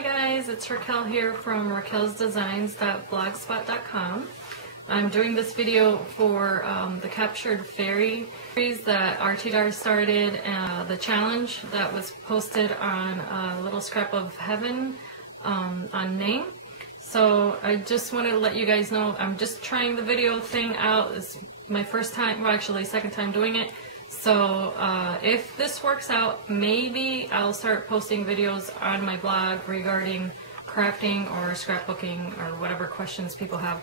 Hi guys, it's Raquel here from raquelsdesigns.blogspot.com. I'm doing this video for the captured fairy that RTDAR started, the challenge that was posted on a little scrap of heaven on Name. So I just wanted to let you guys know I'm just trying the video thing out. It's my first time, well actually second time doing it. So if this works out, maybe I'll start posting videos on my blog regarding crafting or scrapbooking or whatever questions people have.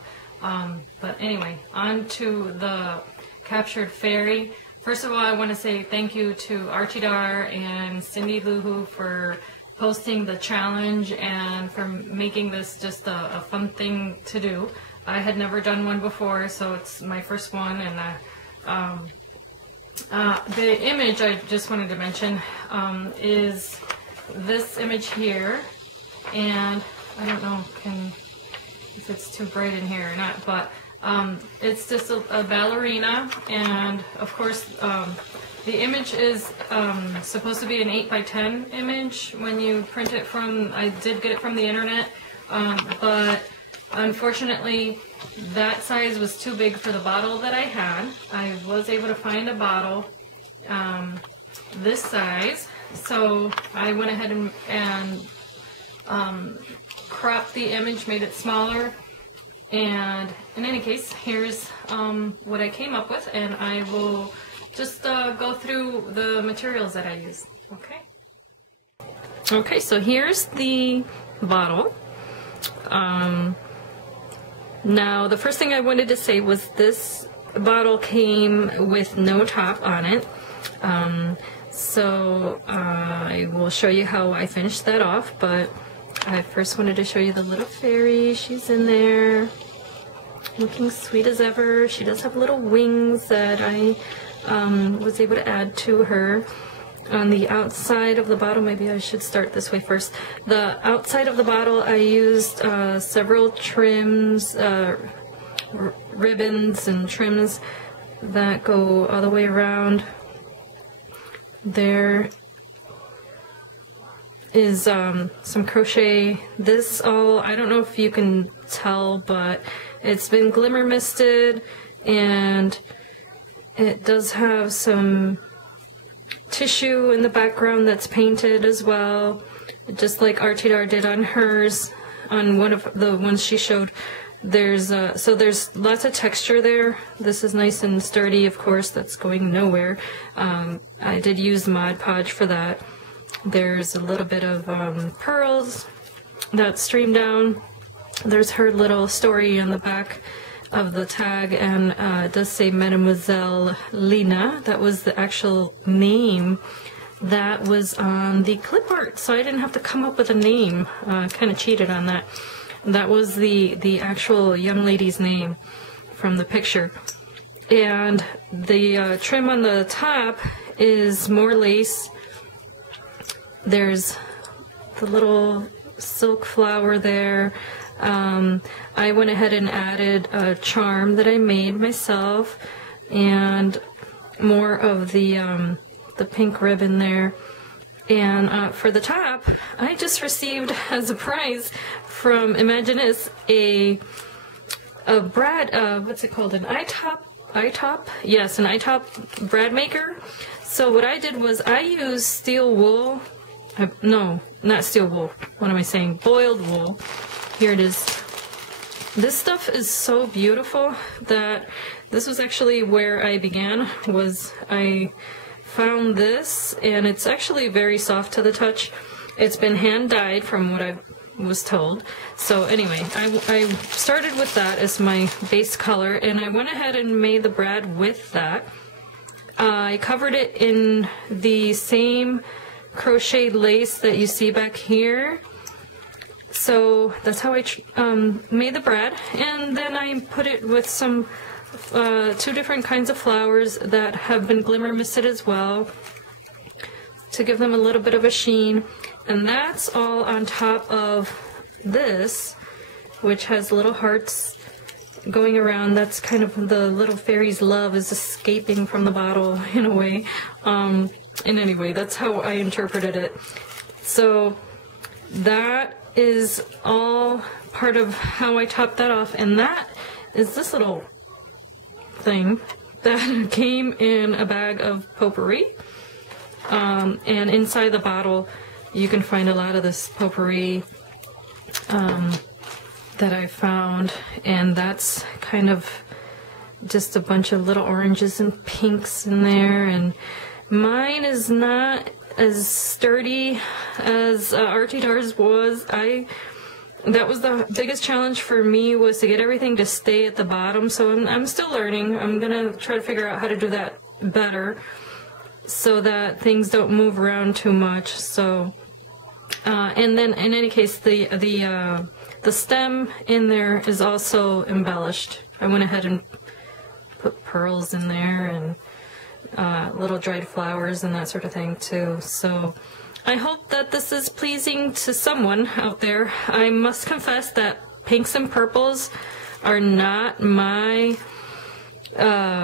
But anyway, on to the captured fairy. First of all, I want to say thank you to RTDAR and Cindy Luhu for posting the challenge and for making this just a fun thing to do. I had never done one before, so it's my first one, and the image I just wanted to mention is this image here, and I don't know if it's too bright in here or not, but it's just a ballerina, and of course the image is supposed to be an 8x10 image when you print it from, I did get it from the internet, but unfortunately that size was too big for the bottle that I had. I was able to find a bottle this size, so I went ahead and cropped the image, made it smaller, and in any case, here's what I came up with, and I will just go through the materials that I used. Okay, so here's the bottle. Now, the first thing I wanted to say was this bottle came with no top on it. So I will show you how I finished that off, but I first wanted to show you the little fairy. She's in there, looking sweet as ever. She does have little wings that I was able to add to her. On the outside of the bottle, maybe I should start this way first. The outside of the bottle, I used several trims, ribbons and trims that go all the way around. There is some crochet. This all, I don't know if you can tell, but it's been glimmer misted, and it does have some tissue in the background that's painted as well, just like RTDAR did on hers. On one of the ones she showed, there's lots of texture there. This is nice and sturdy, of course, that's going nowhere. I did use Mod Podge for that. There's a little bit of pearls that stream down. There's her little story on the back of the tag, and it does say Mademoiselle Lina. That was the actual name that was on the clip art, so I didn't have to come up with a name. Kind of cheated on that. That was the actual young lady's name from the picture. And the trim on the top is more lace. There's the little silk flower there. I went ahead and added a charm that I made myself, and more of the pink ribbon there. And for the top, I just received as a prize from Imaginis a brad, what's it called, an iTop? Yes, an iTop brad maker. So what I did was I used steel wool, no, not steel wool, what am I saying, boiled wool. Here it is. This stuff is so beautiful that this was actually where I began. Was I found this, and it's actually very soft to the touch. It's been hand dyed from what I was told. So anyway, I started with that as my base color, and I went ahead and made the brad with that. I covered it in the same crocheted lace that you see back here. So that's how I made the brad, and then I put it with some two different kinds of flowers that have been glimmer misted as well to give them a little bit of a sheen, and that's all on top of this, which has little hearts going around. That's kind of the little fairy's love is escaping from the bottle in a way. In any way, that's how I interpreted it. So that is all part of how I topped that off, and that is this little thing that came in a bag of potpourri. And inside the bottle you can find a lot of this potpourri that I found, and that's kind of just a bunch of little oranges and pinks in there, and mine is not as sturdy as Artidar's was. That was the biggest challenge for me, was to get everything to stay at the bottom, so I'm still learning. I'm gonna try to figure out how to do that better so that things don't move around too much. So and then in any case, the stem in there is also embellished. I went ahead and put pearls in there and little dried flowers and that sort of thing too. So I hope that this is pleasing to someone out there. I must confess that pinks and purples are not my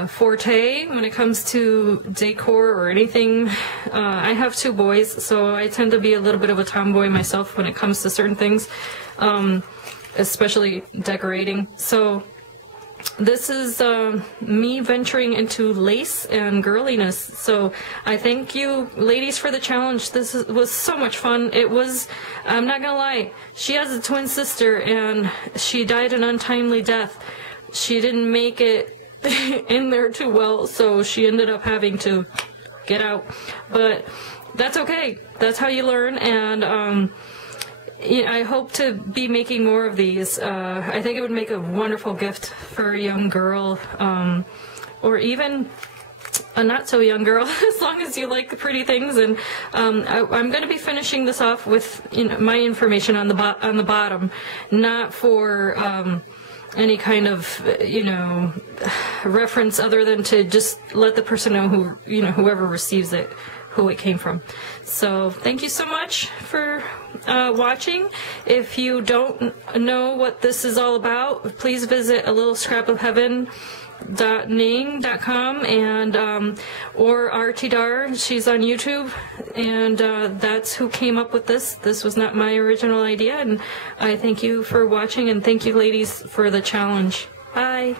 forte when it comes to decor or anything. I have 2 boys, so I tend to be a little bit of a tomboy myself when it comes to certain things, especially decorating. So this is me venturing into lace and girliness. So I thank you ladies for the challenge. This was so much fun. It was, I'm not gonna lie, she has a twin sister and she died an untimely death. She didn't make it in there too well, so she ended up having to get out. But that's okay. That's how you learn, and I hope to be making more of these. I think it would make a wonderful gift for a young girl, or even a not so young girl, as long as you like pretty things. And I'm going to be finishing this off with my information on the bottom, not for any kind of reference other than to just let the person know who whoever receives it, who it came from. So thank you so much for watching. If you don't know what this is all about, please visit alittlescrapofheaven.ning.com and or Artidar. She's on YouTube, and that's who came up with this. This was not my original idea, and I thank you for watching, and thank you ladies for the challenge. Bye.